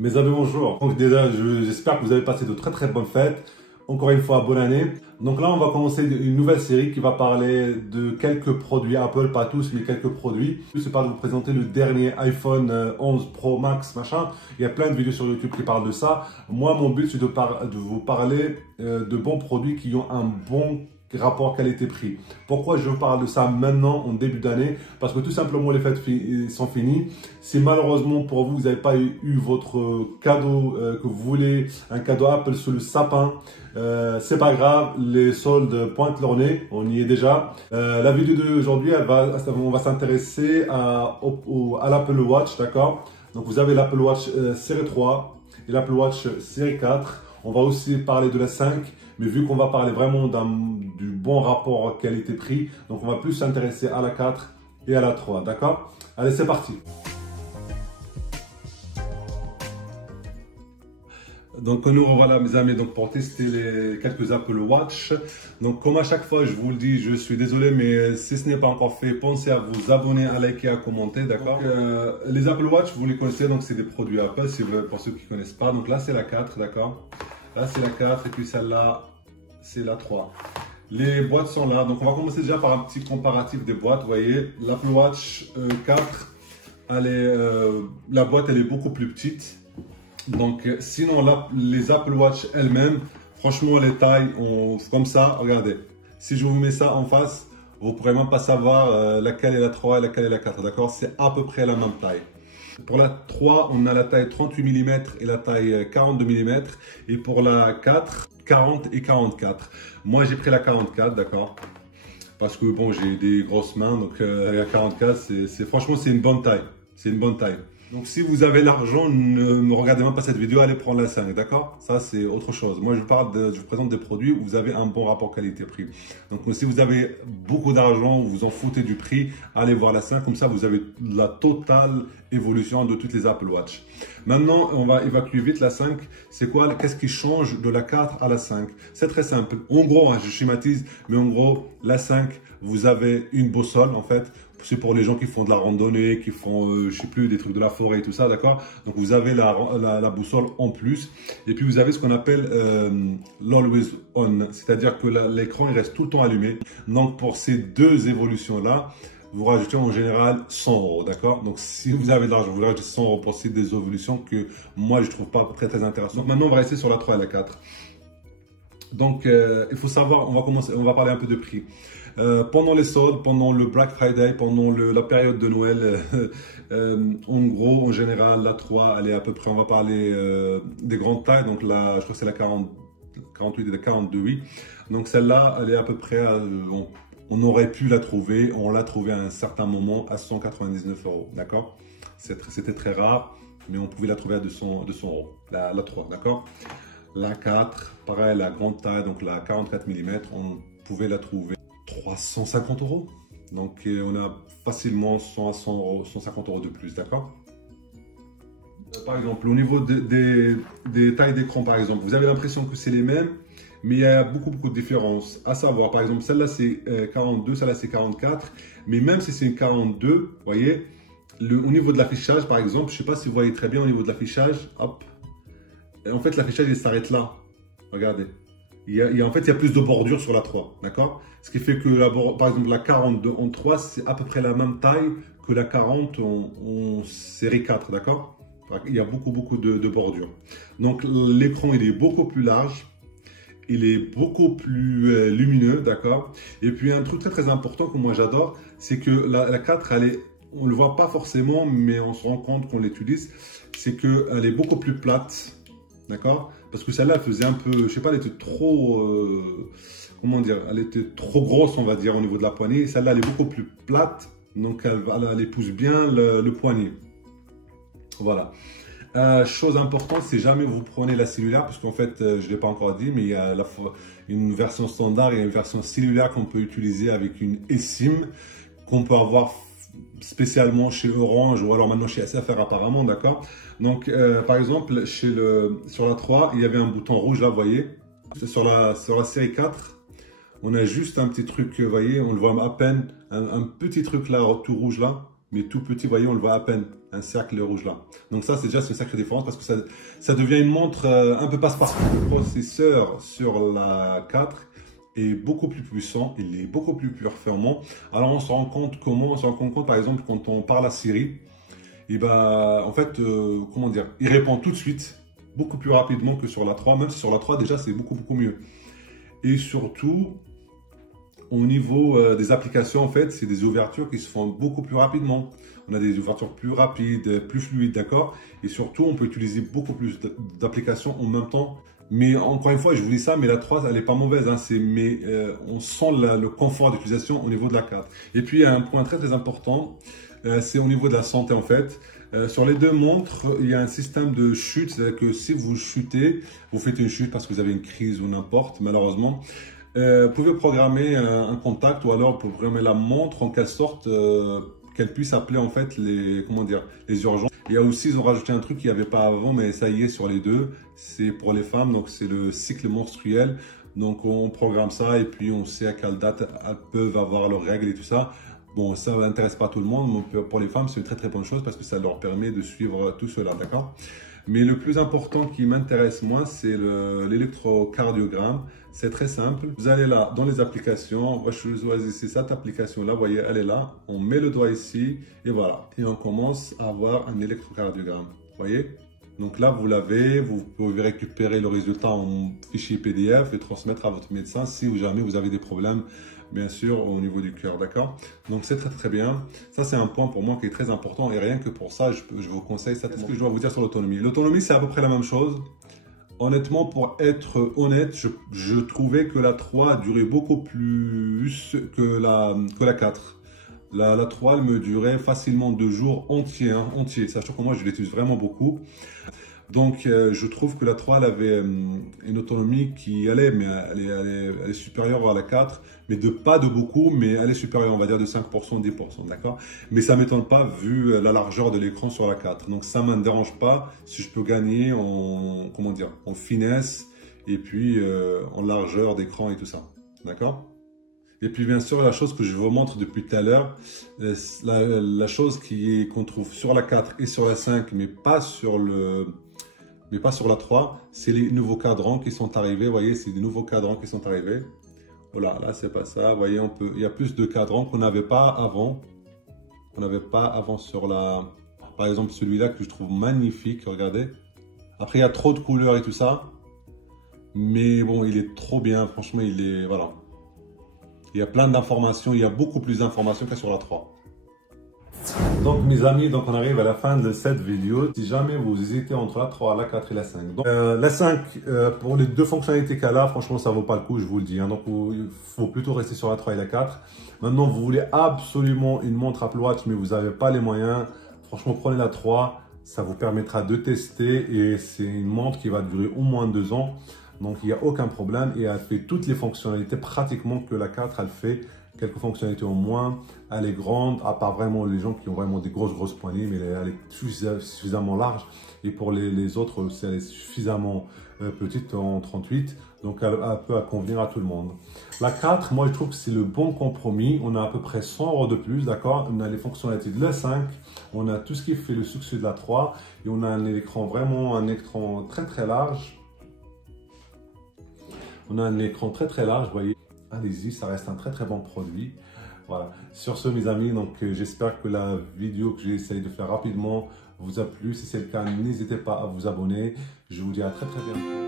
Mes amis, bonjour. Donc déjà, j'espère que vous avez passé de très bonnes fêtes. Encore une fois, bonne année. Donc là, on va commencer une nouvelle série qui va parler de quelques produits Apple, pas tous, mais quelques produits. C'est pas de vous présenter le dernier iPhone 11 Pro Max, machin. Il y a plein de vidéos sur YouTube qui parlent de ça. Moi, mon but, c'est de vous parler de bons produits qui ont un bon rapport qualité-prix. Pourquoi je vous parle de ça maintenant en début d'année? Parce que tout simplement les fêtes sont finies. Si malheureusement pour vous, vous n'avez pas eu votre cadeau que vous voulez, un cadeau Apple sous le sapin, c'est pas grave, les soldes pointent leur nez, on y est déjà. La vidéo d'aujourd'hui, on va s'intéresser à l'Apple Watch, d'accord? Donc vous avez l'Apple Watch série 3 et l'Apple Watch série 4. On va aussi parler de la 5. Mais vu qu'on va parler vraiment du bon rapport qualité-prix, donc on va plus s'intéresser à la 4 et à la 3, d'accord? Allez, c'est parti. Donc nous revoilà mes amis donc pour tester les quelques Apple Watch. Donc comme à chaque fois je vous le dis, je suis désolé mais si ce n'est pas encore fait, pensez à vous abonner, à liker, à commenter, d'accord? Les Apple Watch vous les connaissez, donc c'est des produits Apple pour ceux qui ne connaissent pas. Donc là c'est la 4, d'accord? Là c'est la 4 et puis celle-là c'est la 3. Les boîtes sont là, donc on va commencer déjà par un petit comparatif des boîtes. Vous voyez, l'Apple Watch 4, la boîte elle est beaucoup plus petite. Donc sinon les Apple Watch elles-mêmes, franchement les tailles, comme ça, regardez. Si je vous mets ça en face, vous ne pourrez même pas savoir laquelle est la 3 et laquelle est la 4, d'accord? C'est à peu près la même taille. Pour la 3, on a la taille 38 mm et la taille 42 mm. Et pour la 4, 40 et 44. Moi, j'ai pris la 44, d'accord? Parce que bon, j'ai des grosses mains, donc la 44, franchement, c'est une bonne taille. C'est une bonne taille. Donc, si vous avez l'argent, ne me regardez même pas cette vidéo, allez prendre la 5, d'accord? Ça, c'est autre chose. Moi, je vous présente des produits où vous avez un bon rapport qualité-prix. Donc, si vous avez beaucoup d'argent, vous en foutez du prix, allez voir la 5. Comme ça, vous avez la totale évolution de toutes les Apple Watch. Maintenant, on va évacuer vite la 5. C'est quoi? Qu'est-ce qui change de la 4 à la 5? C'est très simple. En gros, je schématise, mais en gros, la 5, vous avez une boussole, en fait. C'est pour les gens qui font de la randonnée, qui font, je sais plus, des trucs de la forêt et tout ça, d'accord? Donc, vous avez la boussole en plus. Et puis, vous avez ce qu'on appelle l'Always On. C'est-à-dire que l'écran, il reste tout le temps allumé. Donc, pour ces deux évolutions-là, vous rajoutez en général 100 €, d'accord? Donc, si vous avez de l'argent, vous rajoutez 100 € pour ces deux évolutions que moi, je trouve pas très intéressantes. Donc, maintenant, on va rester sur la 3 et la 4. Donc, il faut savoir, on va parler un peu de prix. Pendant les soldes, pendant le Black Friday, pendant la période de Noël, en gros, en général, la 3, elle est à peu près, on va parler des grandes tailles. Donc là, je crois que c'est la 48 et la 42, oui. Donc celle-là, elle est à peu près, on aurait pu la trouver, on l'a trouvée à un certain moment à 199 €, d'accord? C'était très rare, mais on pouvait la trouver à 200 €, la 3, d'accord? La 4, pareil, la grande taille, donc la 44 mm, on pouvait la trouver 350 €. Donc on a facilement 100 à 100 €, 150 € de plus, d'accord? Par exemple, au niveau des tailles d'écran, par exemple, vous avez l'impression que c'est les mêmes, mais il y a beaucoup de différences. À savoir, par exemple, celle-là c'est 42, celle-là c'est 44, mais même si c'est une 42, vous voyez, au niveau de l'affichage, par exemple, je ne sais pas si vous voyez très bien au niveau de l'affichage, hop, en fait l'affichage il s'arrête là, regardez. En fait, il y a plus de bordure sur la 3, d'accord? Ce qui fait que, par exemple, la 42 en 3, c'est à peu près la même taille que la 40 en série 4, d'accord? Il y a beaucoup de bordure. Donc, l'écran, il est beaucoup plus large. Il est beaucoup plus lumineux, d'accord? Et puis, un truc très important que moi, j'adore, c'est que la 4, on ne le voit pas forcément, mais on se rend compte qu'on l'utilise, c'est qu'elle est beaucoup plus plate. D'accord? Parce que celle-là, elle faisait un peu, je sais pas, elle était trop, comment dire, elle était trop grosse, on va dire, au niveau de la poignée. Celle-là, elle est beaucoup plus plate, donc elle épouse bien le poignet. Voilà. Chose importante, c'est jamais vous prenez la cellulaire, parce qu'en fait, je ne l'ai pas encore dit, mais il y a une version standard et une version cellulaire qu'on peut utiliser avec une eSIM, qu'on peut avoir spécialement chez Orange ou alors maintenant chez SFR apparemment, d'accord? Donc, par exemple, sur la 3, il y avait un bouton rouge là, vous voyez. Sur la série 4, on a juste un petit truc, vous voyez, on le voit à peine, un petit truc là, tout rouge là, mais tout petit, vous voyez, on le voit à peine. un cercle rouge là. Donc ça, c'est déjà une sacrée différence parce que ça devient une montre un peu passe-partout. Le processeur sur la 4 est beaucoup plus puissant, il est beaucoup plus performant. Alors on se rend compte comment? On se rend compte par exemple quand on parle à Siri, et ben en fait, comment dire, il répond tout de suite, beaucoup plus rapidement que sur la 3, même si sur la 3 déjà c'est beaucoup mieux. Et surtout, au niveau des applications, en fait, c'est des ouvertures qui se font beaucoup plus rapidement. On a des ouvertures plus rapides, plus fluides, d'accord? Et surtout, on peut utiliser beaucoup plus d'applications en même temps. Mais encore une fois, je vous dis ça, mais la 3, elle n'est pas mauvaise. Hein, mais on sent le confort d'utilisation au niveau de la 4. Et puis, il y a un point très important, c'est au niveau de la santé, en fait. Sur les deux montres, il y a un système de chute. C'est-à-dire que si vous chutez, vous faites une chute parce que vous avez une crise ou n'importe, malheureusement. Vous pouvez programmer un contact ou alors vous programmer la montre en quelque sorte qu'elle puisse appeler en fait les urgences. Il y a aussi, ils ont rajouté un truc qu'il n'y avait pas avant, mais ça y est sur les deux. C'est pour les femmes, donc c'est le cycle menstruel. Donc on programme ça et puis on sait à quelle date elles peuvent avoir leurs règles et tout ça. Bon, ça n'intéresse pas tout le monde, mais pour les femmes, c'est une très bonne chose parce que ça leur permet de suivre tout cela, d'accord? Mais le plus important qui m'intéresse moi, c'est l'électrocardiogramme. C'est très simple. Vous allez là, dans les applications, je choisissez cette application-là, vous voyez, elle est là. On met le doigt ici et voilà. Et on commence à avoir un électrocardiogramme, vous voyez? Donc là, vous l'avez, vous pouvez récupérer le résultat en fichier PDF et transmettre à votre médecin si jamais vous avez des problèmes, bien sûr, au niveau du cœur, d'accord? Donc c'est très bien. Ça, c'est un point pour moi qui est très important et rien que pour ça, je vous conseille ça. Qu'est-ce que je dois vous dire sur l'autonomie? L'autonomie, c'est à peu près la même chose. Honnêtement, pour être honnête, je trouvais que la 3 durait beaucoup plus que la 4. La 3, elle me durait facilement 2 jours entiers, sachant que moi, je l'utilise vraiment beaucoup. Donc, je trouve que la 3, elle avait une autonomie qui allait, mais elle est supérieure à la 4, mais pas de beaucoup, mais elle est supérieure, on va dire, de 5%, 10%, d'accord? Mais ça ne m'étonne pas vu la largeur de l'écran sur la 4. Donc, ça ne me dérange pas si je peux gagner en finesse et puis en largeur d'écran et tout ça, d'accord? Et puis, bien sûr, la chose que je vous montre depuis tout à l'heure, la chose qu'on trouve sur la 4 et sur la 5, mais pas sur la 3, c'est les nouveaux cadrans qui sont arrivés. Vous voyez, c'est des nouveaux cadrans qui sont arrivés. Voilà, là, c'est pas ça. Vous voyez, il y a plus de cadrans qu'on n'avait pas avant. Qu'on n'avait pas avant sur la... Par exemple, celui-là que je trouve magnifique, regardez. Après, il y a trop de couleurs et tout ça. Mais bon, il est trop bien. Franchement, voilà. Il y a plein d'informations. Il y a beaucoup plus d'informations que sur la 3. Donc mes amis, on arrive à la fin de cette vidéo. Si jamais vous hésitez entre la 3, la 4 et la 5. Donc, la 5, pour les deux fonctionnalités qu'elle a, franchement ça vaut pas le coup, je vous le dis. Hein. Donc il faut plutôt rester sur la 3 et la 4. Maintenant vous voulez absolument une montre Apple Watch mais vous n'avez pas les moyens. Franchement prenez la 3, ça vous permettra de tester et c'est une montre qui va durer au moins 2 ans. Donc il n'y a aucun problème et elle fait toutes les fonctionnalités pratiquement que la 4 elle fait. Quelques fonctionnalités au moins, elle est grande, à part vraiment les gens qui ont vraiment des grosses poignées, mais elle est suffisamment large. Et pour les autres, elle est suffisamment petite en 38, donc elle peut convenir à tout le monde. La 4, moi je trouve que c'est le bon compromis. On a à peu près 100 € de plus, d'accord? On a les fonctionnalités de la 5, on a tout ce qui fait le succès de la 3, et on a un écran très large. On a un écran très large, vous voyez. Allez-y, ça reste un très bon produit. Voilà. Sur ce, mes amis, donc j'espère que la vidéo que j'ai essayé de faire rapidement vous a plu. Si c'est le cas, n'hésitez pas à vous abonner. Je vous dis à très bientôt.